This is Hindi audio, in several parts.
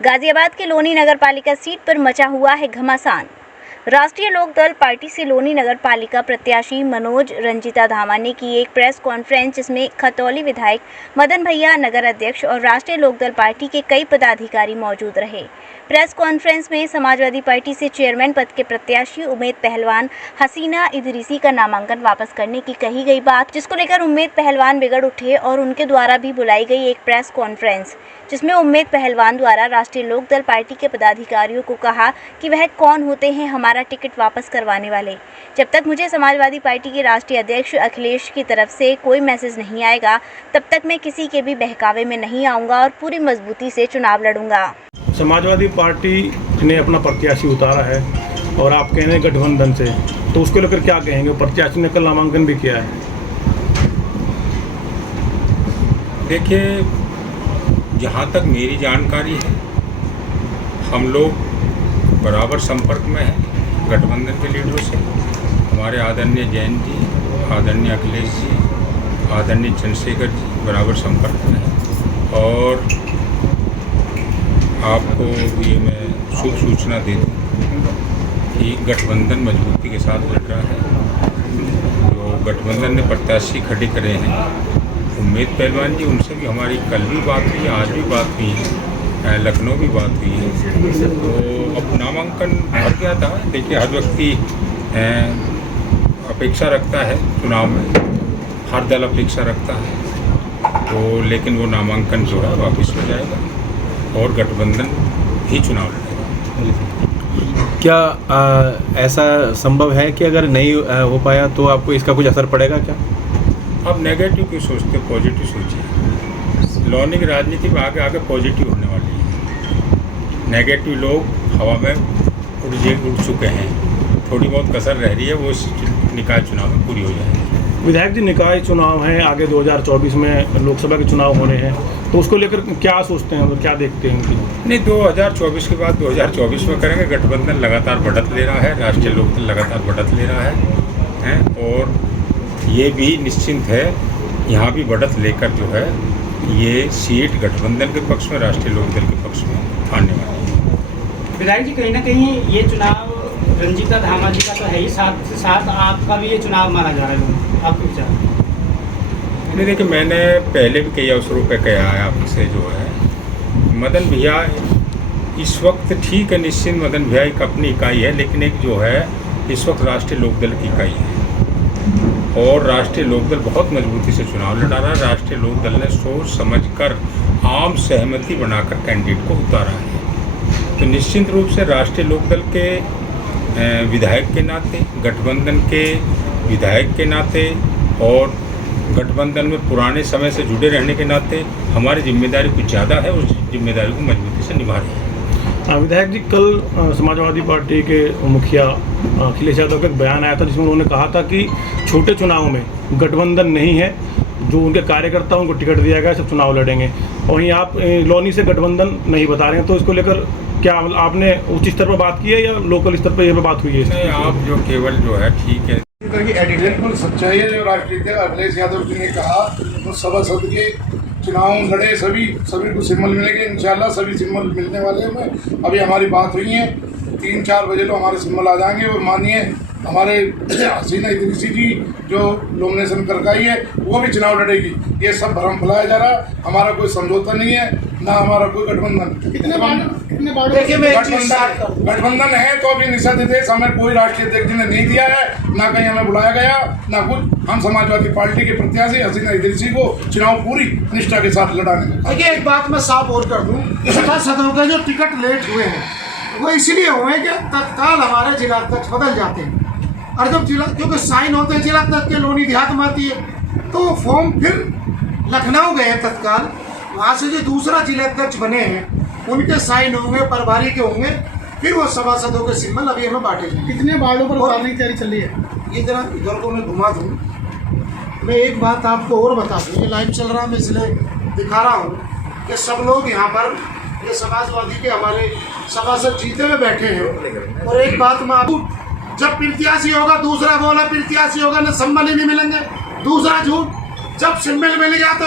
गाजियाबाद के लोनी नगर पालिका सीट पर मचा हुआ है घमासान। राष्ट्रीय लोक दल पार्टी से लोनी नगर पालिका प्रत्याशी मनोज रंजीता धामा ने की एक प्रेस कॉन्फ्रेंस, जिसमें खतौली विधायक मदन भैया, नगर अध्यक्ष और राष्ट्रीय लोक दल पार्टी के कई पदाधिकारी मौजूद रहे। प्रेस कॉन्फ्रेंस में समाजवादी पार्टी से चेयरमैन पद के प्रत्याशी उम्मेद पहलवान हसीना इदरीसी का नामांकन वापस करने की कही गई बात, जिसको लेकर उम्मेद पहलवान बिगड़ उठे और उनके द्वारा भी बुलाई गई एक प्रेस कॉन्फ्रेंस, जिसमें उम्मेद पहलवान द्वारा राष्ट्रीय लोक दल पार्टी के पदाधिकारियों को कहा कि वह कौन होते हैं हमारा टिकट वापस करवाने वाले। जब तक मुझे समाजवादी पार्टी के राष्ट्रीय अध्यक्ष अखिलेश की तरफ से कोई मैसेज नहीं आएगा, तब तक मैं किसी के भी बहकावे में नहीं आऊँगा और पूरी मजबूती से चुनाव लड़ूंगा। समाजवादी पार्टी ने अपना प्रत्याशी उतारा है और आप कह रहे हैं गठबंधन से, तो उसको लेकर क्या कहेंगे? प्रत्याशी ने कल नामांकन भी किया है। देखिए, जहाँ तक मेरी जानकारी है, हम लोग बराबर संपर्क में हैं गठबंधन के लीडरों से। हमारे आदरणीय जैन जी, आदरणीय अखिलेश जी, आदरणीय चंद्रशेखर जी बराबर संपर्क में हैं। और आपको ये मैं शुभ सूचना दे दूँ कि गठबंधन मजबूती के साथ लड़ रहा है। जो गठबंधन ने प्रत्याशी खड़े करे हैं उम्मेद पहलवान जी, उनसे भी हमारी कल भी बात हुई, आज भी बात हुई है, लखनऊ भी बात हुई है। तो अब नामांकन भर गया था। देखिए, हर व्यक्ति अपेक्षा रखता है चुनाव में, हर दल अपेक्षा रखता है, तो लेकिन वो नामांकन जो है वापस हो जाएगा और गठबंधन ही चुनाव लड़ेगा। क्या ऐसा संभव है कि अगर नहीं हो पाया तो आपको इसका कुछ असर पड़ेगा क्या? अब नेगेटिव क्यों सोचते, पॉजिटिव सोचिए। लोनी की राजनीति में आगे आगे पॉजिटिव होने वाली है। नेगेटिव लोग हवा में उड़ चुके हैं, थोड़ी बहुत कसर रह रही है, वो इस निकाय चुनाव में पूरी हो जाएगी। विधायक जी, निकाय चुनाव हैं, आगे 2024 में लोकसभा के चुनाव होने हैं, तो उसको लेकर क्या सोचते हैं और क्या देखते हैं? नहीं, 2024 के बाद 2024 में करेंगे। गठबंधन लगातार बढ़त ले रहा है, राष्ट्रीय लोक दल लगातार बढ़त ले रहा है और ये भी निश्चिंत है, यहाँ भी बढ़त लेकर जो है ये सीट गठबंधन के पक्ष में, राष्ट्रीय लोक दल के पक्ष में आने वाली है। विधायक जी, कहीं ना कहीं ये चुनाव रंजीता धामा जी का तो है ही, साथ साथ आपका भी ये चुनाव माना जा रहा है, आपके विचार? नहीं, देखिए, मैंने पहले भी कई अवसरों पर कहा है आपसे, जो है मदन भैया इस वक्त ठीक है, निश्चिंत मदन भैया एक अपनी इकाई है, लेकिन एक जो है इस वक्त राष्ट्रीय लोक दल की इकाई है और राष्ट्रीय लोक दल बहुत मजबूती से चुनाव लड़ा रहा है। राष्ट्रीय लोक दल ने सोच समझकर आम सहमति बनाकर कैंडिडेट को उतारा है। तो निश्चित रूप से राष्ट्रीय लोक दल के विधायक के नाते, गठबंधन के विधायक के नाते और गठबंधन में पुराने समय से जुड़े रहने के नाते हमारी जिम्मेदारी कुछ ज़्यादा है, उस जिम्मेदारी को मजबूती से निभा रही है। विधायक जी, कल समाजवादी पार्टी के मुखिया अखिलेश यादव का एक बयान आया था, जिसमें उन्होंने कहा था कि छोटे चुनावों में गठबंधन नहीं है, जो उनके कार्यकर्ता उनको टिकट दिया गया, सब चुनाव लड़ेंगे। और वहीं आप लोनी से गठबंधन नहीं बता रहे हैं, तो इसको लेकर क्या आपने उच्च स्तर पर बात की है या लोकल स्तर पर ये बात हुई है? नहीं, आप जो केवल जो है ठीक है, बिल्कुल सच्चाई है। जो राष्ट्रीय अखिलेश यादव जी ने कहा, तो सभासद के चुनाव लड़े, सभी को सिम्बल मिलेंगे, इंशाल्लाह सभी सिम्बल मिलने वाले हैं। अभी हमारी बात हुई है, 3-4 बजे तो हमारे सिम्बल आ जाएंगे और मानिए हमारे हसीना इदरीसी जी जो नॉमिनेशन करके आई है वो भी चुनाव लड़ेगी। ये सब भ्रम फैलाया जा रहा है, हमारा कोई समझौता नहीं है, ना हमारा कोई गठबंधन। गठबंधन है तो अभी निषेध हमें कोई राष्ट्रीय अध्यक्ष ने नहीं दिया है, ना कहीं हमें बुलाया गया, ना कुछ। हम समाजवादी पार्टी के प्रत्याशी हसीना इदरीसी को चुनाव पूरी निष्ठा के साथ लड़ाने में। देखिए, एक बात मैं साफ और कर दूं, सभासदों के जो टिकट लेट हुए हैं वो इसलिए हुए कि तत्काल हमारे जिला अध्यक्ष बदल जाते हैं, और जब जिला क्योंकि साइन होते हैं जिला अध्यक्ष के लोनी देहात में आती है, तो फॉर्म फिर लखनऊ गए हैं तत्काल, वहाँ से जो दूसरा जिला अध्यक्ष बने हैं उनके साइन होंगे, प्रभारी के होंगे, फिर वो सभासदों के सिम्बल अभी हमें बांटे जाएंगे। कितने वार्डों पर उतारने की तैयारी चल रही है? ये जरा इधर को मैं घुमा दूँ। मैं एक बात आपको और बता दूँ, ये लाइव चल रहा है, मैं इसलिए दिखा रहा हूँ कि सब लोग यहाँ पर ये समाजवादी के हमारे सभासद जीते हुए बैठे हैं। और एक बात मैं आपको, जब प्रत्याशी होगा दूसरा बोला प्रत्याशी होगा ना सिम्बल ही नहीं मिलेंगे, दूसरा झूठ। जब सिम्बल मिल गया तो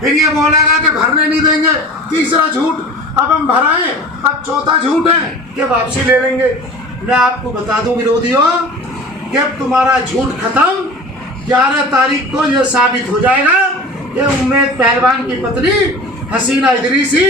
फिर ये बोलेगा कि भरने नहीं देंगे, तीसरा झूठ। अब हम भराएं, अब चौथा झूठ है कि वापसी ले लेंगे। मैं आपको बता दूं विरोधियों कि अब तुम्हारा झूठ खत्म। 11 तारीख को यह साबित हो जाएगा कि उम्मेद पहलवान की पत्नी हसीना इदरीसी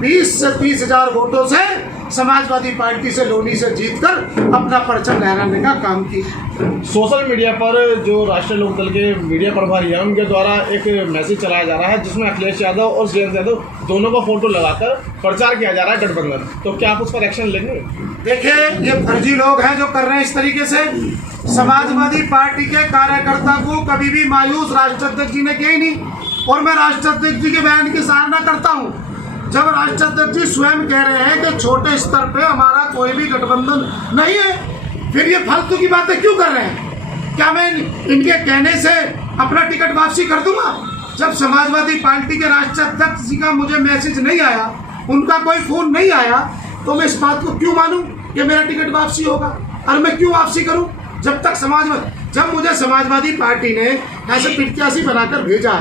20 से 30,000 वोटों से समाजवादी पार्टी से लोनी से जीतकर अपना परचम लहराने का काम किया। सोशल मीडिया पर जो राष्ट्रीय लोकदल के मीडिया प्रभारी हैं उनके द्वारा एक मैसेज चलाया जा रहा है जिसमें अखिलेश यादव और जयंत यादव दोनों का फोटो लगाकर प्रचार किया जा रहा है गठबंधन। तो क्या आप उस पर एक्शन लेंगे? देखिए, ये फर्जी लोग हैं जो कर रहे हैं इस तरीके से। समाजवादी पार्टी के कार्यकर्ता को कभी भी मायूस राष्ट्राध्यक्ष जी ने किया ही नहीं, और मैं राष्ट्राध्यक्ष जी के बयान की सराहना करता हूँ। जब राष्ट्राध्यक्ष जी स्वयं कह रहे हैं कि छोटे स्तर पे हमारा कोई भी गठबंधन नहीं है, फिर ये फालतू की बातें क्यों कर रहे हैं? क्या मैं इनके कहने से अपना टिकट वापसी कर दूंगा? जब समाजवादी पार्टी के राष्ट्राध्यक्ष जी का मुझे मैसेज नहीं आया, उनका कोई फोन नहीं आया, तो मैं इस बात को क्यों मानूं कि मेरा टिकट वापसी होगा? और मैं क्यों वापसी करूं जब मुझे समाजवादी पार्टी ने ऐसे प्रत्याशी बनाकर भेजा,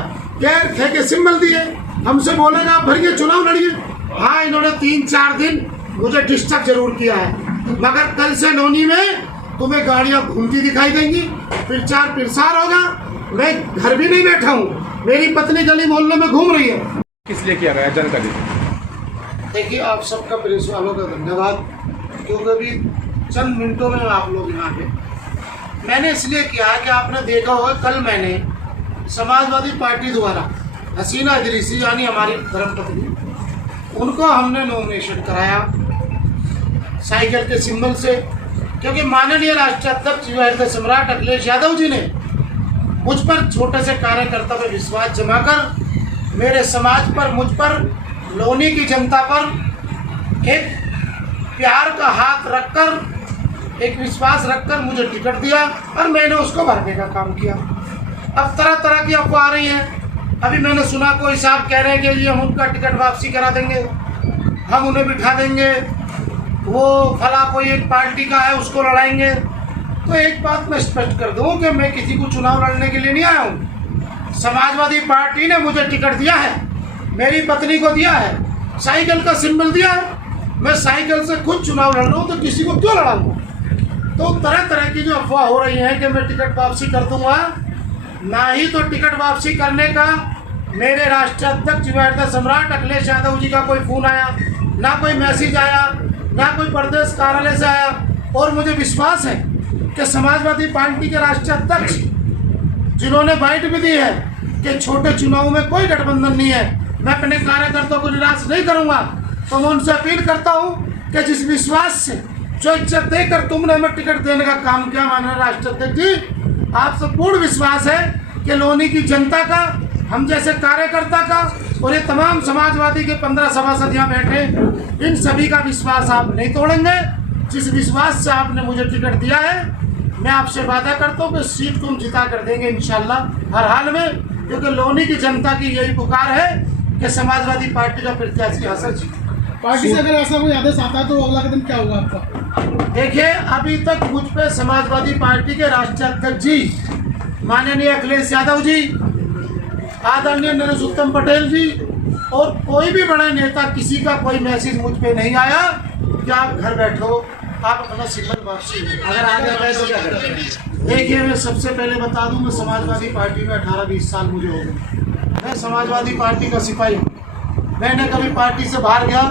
गैर खे के सिंबल दिए, हमसे बोलेगा आप भरिए चुनाव लड़िए। हाँ, इन्होंने 3-4 दिन मुझे डिस्टर्ब जरूर किया है, मगर कल से लोनी में तुम्हें गाड़ियां घूमती दिखाई देंगी, प्रचार प्रसार होगा। मैं घर भी नहीं बैठा हूँ, मेरी पत्नी गली मोहल्ले में घूम रही है। किस लिए किया गया जानकारी? देखिए, आप सबका प्रेस वालों का धन्यवाद, क्योंकि अभी चंद मिनटों में आप लोग यहाँ पे मैंने इसलिए किया कि आपने देखा होगा कल मैंने समाजवादी पार्टी द्वारा हसीना इदरीसी यानी हमारी धर्मपत्नी, उनको हमने नॉमिनेशन कराया साइकिल के सिंबल से, क्योंकि माननीय राष्ट्राध्यक्ष युवा सम्राट अखिलेश यादव जी ने मुझ पर छोटे से कार्यकर्ता पर विश्वास जमाकर मेरे समाज पर, मुझ पर, लोनी की जनता पर एक प्यार का हाथ रखकर, एक विश्वास रखकर मुझे टिकट दिया और मैंने उसको भरने का काम किया। अब तरह तरह की अफवाह आ रही हैं। अभी मैंने सुना कोई साहब कह रहे हैं कि ये हम उनका टिकट वापसी करा देंगे, हम उन्हें बिठा देंगे, वो फला कोई एक पार्टी का है उसको लड़ाएंगे। तो एक बात मैं स्पष्ट कर दूं कि मैं किसी को चुनाव लड़ने के लिए नहीं आया हूँ। समाजवादी पार्टी ने मुझे टिकट दिया है, मेरी पत्नी को दिया है, साइकिल का सिंबल दिया है, मैं साइकिल से खुद चुनाव लड़ रहा हूँ, तो किसी को क्यों लड़ाऊंगा? तो तरह तरह की जो अफवाह हो रही है कि मैं टिकट वापसी कर दूंगा, ना ही तो टिकट वापसी करने का मेरे राष्ट्राध्यक्ष युवा सम्राट अखिलेश यादव जी का कोई फोन आया, ना कोई मैसेज आया, ना कोई प्रदेश कार्यालय से आया। और मुझे विश्वास है कि समाजवादी पार्टी के राष्ट्राध्यक्ष जिन्होंने बाइट भी दी है कि छोटे चुनाव में कोई गठबंधन नहीं है, मैं अपने कार्यकर्ताओं को निराश नहीं करूंगा। तो मैं उनसे अपील करता हूं कि जिस विश्वास से, जो इज्जत देकर तुमने हमें टिकट देने का काम किया माननीय राष्ट्राध्यक्ष जी, आपसे पूर्ण विश्वास है कि लोनी की जनता का, हम जैसे कार्यकर्ता का और ये तमाम समाजवादी के 15 सभासद यहाँ बैठे, इन सभी का विश्वास आप नहीं तोड़ेंगे। जिस विश्वास से आपने मुझे टिकट दिया है, मैं आपसे वादा करता हूँ कि सीट तुम जिता कर देंगे इंशाल्लाह हर हाल में, क्योंकि लोनी की जनता की यही पुकार है कि समाजवादी पार्टी का प्रत्याशी हासिल जीते। पार्टी से अगर ऐसा कोई आदेश आता है तो अगला कदम क्या होगा आपका? देखिए, अभी तक मुझ पे समाजवादी पार्टी के राष्ट्राध्यक्ष जी माननीय अखिलेश यादव जी, आदरणीय नरेश पटेल जी और कोई भी बड़ा नेता, किसी का कोई मैसेज मुझ पे नहीं आया कि आप घर बैठो, आप अपना सिंबल वापसी अगर आ गया तो क्या करें। देखिए, मैं सबसे पहले बता दूं, मैं समाजवादी पार्टी में 18-20 साल मुझे हो गए। मैं समाजवादी पार्टी का सिपाही हूँ। मैंने कभी पार्टी से बाहर गया,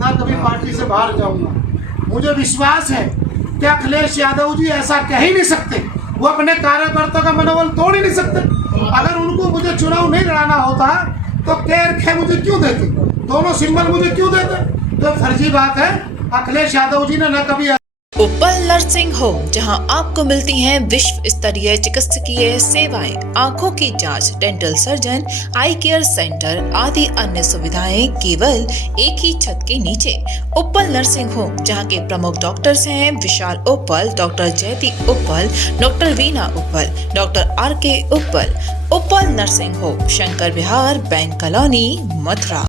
ना कभी पार्टी से बाहर जाऊंगा। मुझे विश्वास है कि अखिलेश यादव जी ऐसा कह ही नहीं सकते, वो अपने कार्यकर्ता का मनोबल तोड़ ही नहीं सकते। अगर उनको मुझे चुनाव नहीं लड़ाना होता तो कैर खे मुझे क्यों देते, दोनों सिंबल मुझे क्यों देते? तो फर्जी बात है। अखिलेश यादव जी ने न कभी उपल नर्सिंग होम, जहां आपको मिलती हैं विश्व स्तरीय चिकित्सकीय सेवाएं, आंखों की जांच, डेंटल सर्जन, आई केयर सेंटर आदि अन्य सुविधाएं केवल एक ही छत के नीचे। उपल नर्सिंग होम, जहां के प्रमुख डॉक्टर्स हैं विशाल उप्पल, डॉक्टर जयति उप्पल, डॉक्टर वीना उप्पल, डॉक्टर RK उप्पल। उपल नर्सिंग होम, शंकर विहार, बैंक कॉलोनी, मथुरा।